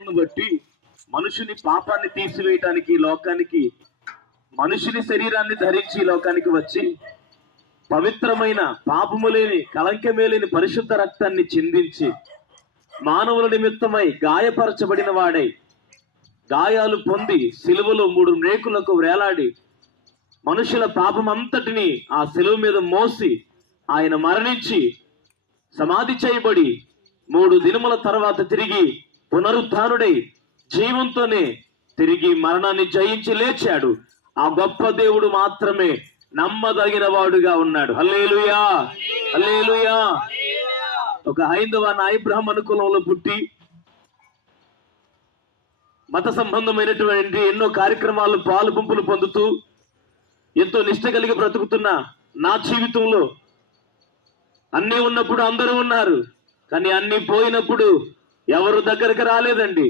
బట్టి మనుషుని పాపాన్ని తీసివేయటానికి లోకానికి మనుషుని శరీరాన్ని ధరించి లోకానికి వచ్చి పవిత్రమైన పాపము లేని కళంకమే లేని పరిశుద్ధ రక్తాన్ని చిందించి మానవుల నిమిత్తమై గాయపరచబడిన వాడై గాయాలు పొంది సిలువలో 3 రేకులకు వేలాడి మనుషుల పాపమంతటిని ఆ సిలువ మీద మోసి ఆయన మరణించి సమాధి చేయబడి 3 దినముల తర్వాత తిరిగి పునరుత్థానుడై జీవంతోనే తిరిగి మరణాన్ని జయించి లేచాడు. ఆ గొప్ప దేవుడు మాత్రమే నమ్మదగిన వాడుగా ఉన్నాడు. హల్లెలూయా, హల్లెలూయా. ఒక హైందవ నాయబ్రహ్మణ కులంలో పుట్టి మత సంబంధమైనటువంటి ఎన్నో కార్యక్రమాలు పాలు పంపులు పొందుతూ ఎంతో నిష్ట కలిగి బ్రతుకుతున్న నా జీవితంలో అన్నీ ఉన్నప్పుడు అందరూ ఉన్నారు, కానీ అన్నీ పోయినప్పుడు ఎవరు దగ్గరకు రాలేదండి.